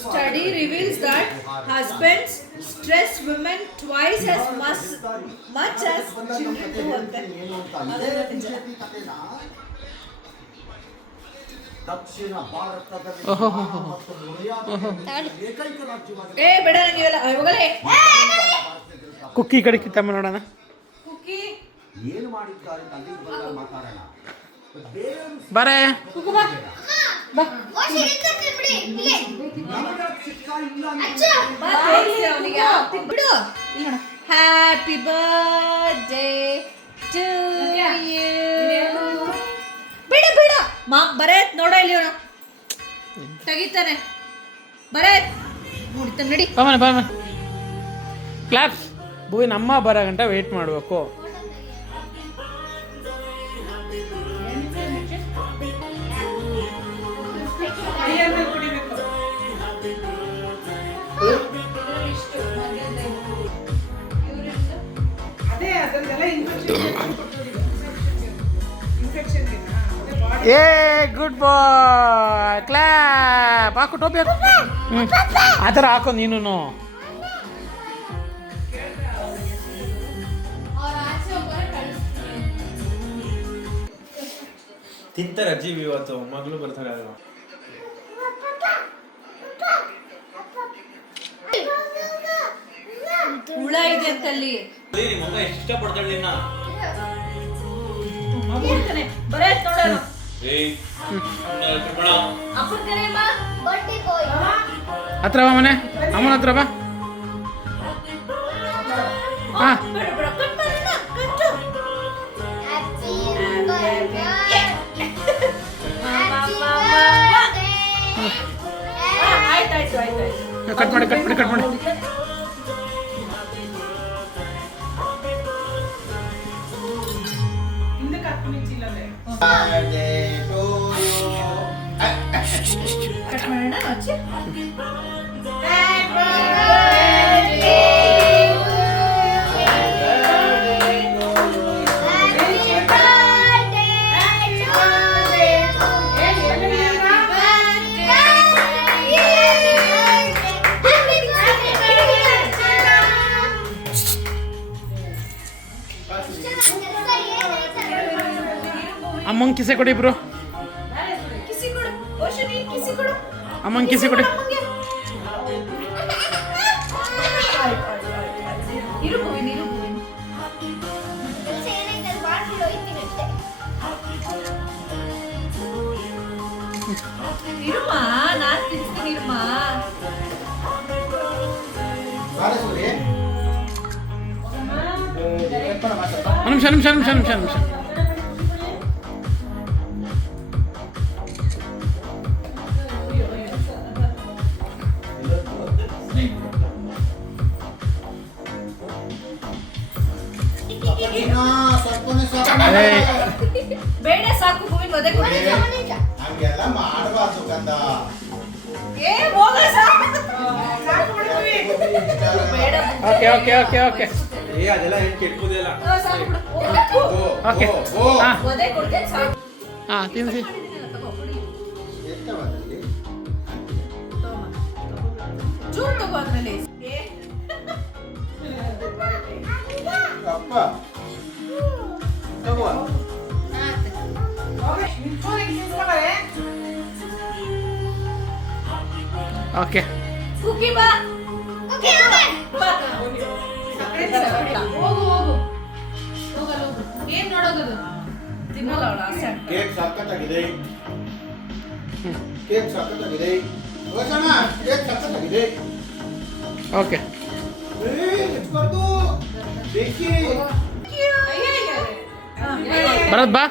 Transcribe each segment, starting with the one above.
Study reveals that husbands stress women twice as much as children do ಅಂತೆ. ಅದೇನೋ ನಿಜ. ದಕ್ಷಿಣ ಭಾರತದಲ್ಲಿ ಏ ಬೇಡ ನಂಗೆ ಇವೆಲ್ಲ ಹೋಗಲೇ. ಕುಕ್ಕಿ ಕಡೆ ಕಿತ್ತಮ್ಮ ನೋಡೋಣ. ಕುಕ್ಕಿ ಏನು ಮಾಡಿದ್ದಾರೆ ಅಲ್ಲಿ ಬಂದ ಮಾತಾಡೋಣ. ಬಾರೆ ಕುಕ್ಕು ಬಾ ಬಾ ಬಿಡು. Happy birthday to you. ಬಿಡು ಬಿಡು ಬರೇತ್ ನೋಡ ಇಲ್ಲಿ ಅವನು ತೆಗಿತಾನೆ. ಬರೇತ್ ನೋಡಿತಾನೆ ನಡಿ. ಬಾಮನೆ ಬಾಮನೆ ಕ್ಲಾಪ್ಸ್. ಭೂವಿನ ಅಮ್ಮ ಬರೋ ಗಂಟ ವೆಯ್ಟ್ ಮಾಡಬೇಕು. ಏ ಗುಡ್ ಬಾಯ್ ಕ್ಲಾಪ್. ಹಾಕು ಟೋಪಿ ಹಾಕು. ಆ ಥರ ಹಾಕೋ ನೀನು. ತಿಂತಾರೆ ಅಜ್ಜಿ ಇವತ್ತು ಮಗಳು ಬರ್ತಾರೆ ಅಲ್ವಾ. ಹುಳ ಇದೆ ಅಂತಲ್ಲಿ. ಮಗ ಎಷ್ಟು ಇಷ್ಟಪಡ್ತಾಳೆ ನಿನ್ನ. ಬರೇತ್ ನೋಡೋಣ. ಹತ್ರ ಬಾ ಮನೆ ಅಮ್ಮನ ಹತ್ರ ಬಾ. ಹಾ ಕಟ್ ಮಾಡಿ ಕಟ್ ಮಾಡಿ ಕಟ್ ಮಾಡಿ. ಕಟ್ ಮಾಡೋಣ ಅಚ್ಚಿ. ಅಮ್ಮಂಗೆ ಕಿಸೆ ಕೊಡಿ ಬ್ರೋ. ಕಿಸಿ ಕೊಡು ಓಶನಿ, ಕಿಸಿ ಕೊಡು ಅಮ್ಮಂಗೆ ಕಿಸೆ ಕೊಡಿ. ಇರು ಭೂವಿನ ಇರು ಭೂವಿನ. ಇರುಮ್ಮ ನಾನು ತಿನ್ಸ್ತೀನಿ ಇರುಮ್ಮ. ನಿಮಿಷ ನಿಮಿಷ ನಿಮಿಷ ನಿಮಿಷ ನಿಮಿಷ. ಬೇಡ ಸಾಕು ಭೂವಿನ ಮದುವೆ ಕೊಡಿ. ಹಂಗೆಲ್ಲ ಮಾಡಬಾರ್ದು ಕಂದ. ಏ ಹೋಗ ಸಾಕು ಬಿಡು ಬೇಡ. ಓಕೆ ಓಕೆ ಓಕೆ ಓಕೆ ಏ ಅದೆಲ್ಲ ಏನು ಕೆಟ್ಕೋದಿಲ್ಲ. ಸಾಕು ಬಿಡು ಹೋಗು. ಓಕೆ ಹಾಂ ಮದುವೆ ಕೊಡ್ತೇನೆ ಸಾಕು. ಹಾಂ ತಿನ್ನಿಸಿ. ಜೂನ್ ತಗೋ ಅದ್ರಲ್ಲಿ. ಅಪ್ಪ ತಗೋ. ಓಕೆ ಕುಕ್ಕಿ ಬಾ. ಬಾ. ಹೋಗು ಹೋಗು ಹೋಗಲ್ಲ ಹೋಗು. ಏನ್ ನೋಡೋದು ತಿನ್ನಲ್ಲ ಅವಳ ಆಸೆ. ಕೇಕ್ ಸಕ್ಕತ್ತಾಗಿದೆ. ಕೇಕ್ ಸಕ್ಕತ್ತಾಗಿದೆ. ಹೋಗೋಣ. ಕೇಕ್ ಸಕ್ಕತ್ತಾಗಿದೆ. ಓಕೆ ಎತ್ಬಾರ್ದು. ಬೇಕಿ. ಬರೋದು ಬಾ.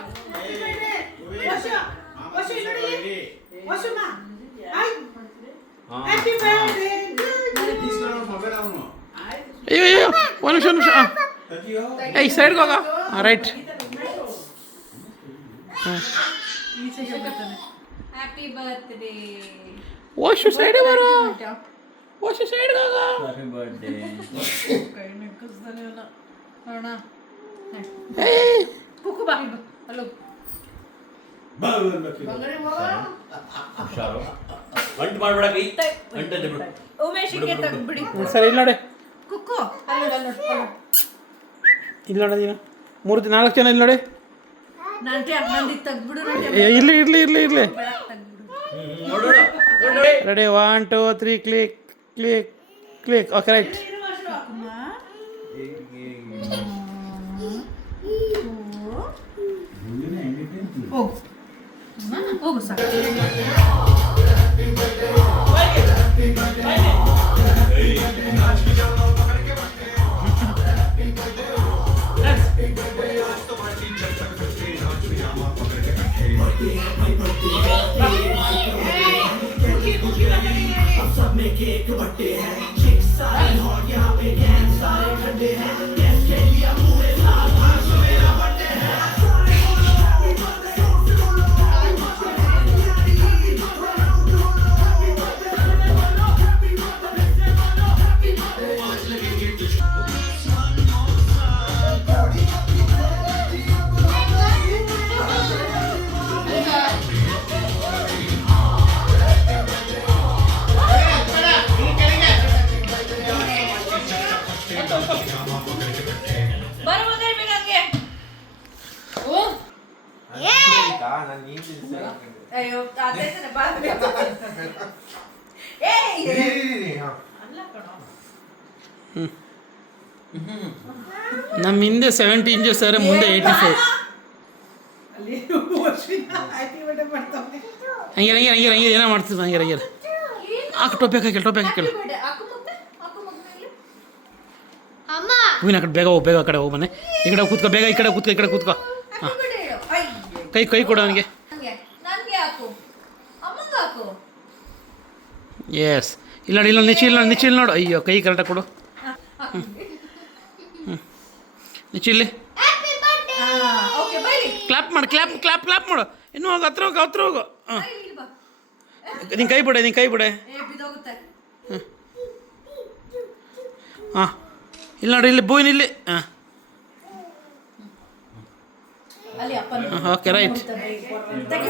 ಅಯ್ಯೋ ಅಯ್ಯೋ ಒಂದು ನಿಮಿಷ ಒಂದು ನಿಮಿಷ. ಏಯ್ ಸೈಡ್ಗೆ ಹೋಗ. ಹಾಂ ರೈಟ್. ಹಾಂ ಹ್ಯಾಪಿ ಬರ್ತ್ಡೇ. ಓಶು ಸೈಡ್ ಬರೋ. ಓಶು ಸೈಡ್ಗೆ ಹೋಗ. Happy birthday. ಕೈ ನೆಕ್ಕಸ್ತಾನೆ ಅಲ್ಲ ಅಣ್ಣ. ಏಯ್ ಕುಕ್ಕು ಬಾ ಹಲೋ. ಹುಷಾರು. ಅಂಟು ಮಾಡ್ಬೇಡ ಕೈ ಅಂಟು ಬಿಡು ಉಮೇಶಿಗೆ ತೆಗ್ದ್ಬಿಡಿ. ಸರಿ ಇಲ್ಲಿ ನೋಡಿ, ಕುಕ್ಕು ಅಲ್ಲಿ ನೋಡು, ಅಲ್ಲಿ ನೋಡು. ಇಲ್ಲಿ ನೋಡಿ ನೀನು 4 ಜನ ಇಲ್ಲಿ ನೋಡಿ. ನಂಟಿ ನಂದಿಗೆ ತೆಗ್ದ್ಬಿಡು ನಂಟಿ. ಇರ್ಲಿ ಇರ್ಲಿ ಇರ್ಲಿ ಇರ್ಲಿ. ಬೇಡ, ತೆಗ್ದ್ಬಿಡು. ನೋಡು ready 1 2 3 click click click. Okay right. ಇರು ಅಷ್ಟು ಹಾಕಮ್ಮ. ಹೋಗು ಹೋಗು ಸಾಕು. ಬರೋ ಮಗನ ಬೇಗ ಹಂಗೆ. ಓ ನಾನು ನೀನು ತಿನ್ನಿಸ್ತಾ ಅಯ್ಯೋ ಅದೇನೆ ಬಾ. ಏಯ್ ಅಲ್ಲ ಕಣೋ. ನಮ್ಮ ಹಿಂದೆ 70 ಇಂಚಸ್ ಆದರೆ ಮುಂದೆ 85. ಅಲ್ಲಿ ಆಕ್ಟಿವಿಟಿ ಮಾಡ್ತಾನೆ. ಹಂಗೆ ಹಂಗೆ ಹಂಗೆ ಹಂಗೆ ಏನೋ ಮಾಡ್ತಿದ್ದೆ. ಹಂಗೆ ಹಂಗೆ ಹಾಕು ಟೋಪಿ ಹಾಕಿ ಟೋಪಿ ಹಾಕಿ ಕೇಳು. ಹಾಕು ಮತ್ತೆ ಹಾಕು ಮಗನಲ್ಲಿ. ಹೂವಿನ ಕಡೆ ಬೇಗ ಹೋಗಿ ಬೇಗ ಆ ಕಡೆ ಹೋಗಿ ಬನ್ನಿ. ಈ ಕಡೆ ಕೂತ್ಕೋ ಬೇಗ, ಈ ಕಡೆ ಕೂತ್ಕೋ, ಈ ಕಡೆ ಕೂತ್ಕೋ. ಹಾಂ ಬಿಡಿ ಹೇಳು. ಅಯ್ಯೋ ಕೈ ಕೈ ಕೊಡು ಅವನಿಗೆ. ನಂಗೆ ನನಗೆ ಹಾಕು, ಅಮ್ಮಂಗೆ ಹಾಕು. ಎಸ್ ಇಲ್ಲ ನೋಡಿ, ಇಲ್ಲ ನಿಚ್ಚಿ, ಇಲ್ಲ ನಿಚ್ಚಿ, ಇಲ್ಲಿ ನೋಡು. ಅಯ್ಯೋ ಕೈ ಕರೆಕ್ಟಾಗಿ ಕೊಡು. ನಿಚ್ಚಿ ಇಲ್ಲಿ. ಓಕೆ ಬೈಲಿ. ಕ್ಲಾಪ್ ಮಾಡು, ಕ್ಲಾಪ್ ಕ್ಲಾಪ್ ಕ್ಲಾಪ್ ಮಾಡು. ಇನ್ನೂ ಹೋಗು, ಹತ್ರ ಹೋಗು, ಹತ್ರ ಹೋಗು. ಹಾಂ ಇಲ್ಲಿ ಬಾ. ನಿನ್ನ ಕೈ ಬಿಡೆ, ನಿನ್ನ ಕೈ ಬಿಡೆ. ಬಿದ್ದೋಗುತ್ತೆ. ಹಾಂ ಇಲ್ಲಿ ನೋಡಿ, ಇಲ್ಲಿ ಬೂಯಿನ ಇಲ್ಲಿ. ಹಾಂ ಅಲ್ಲಿ ಅಪ್ಪನ ಓಕೆ ರೈಟ್. ತೆಗಿ.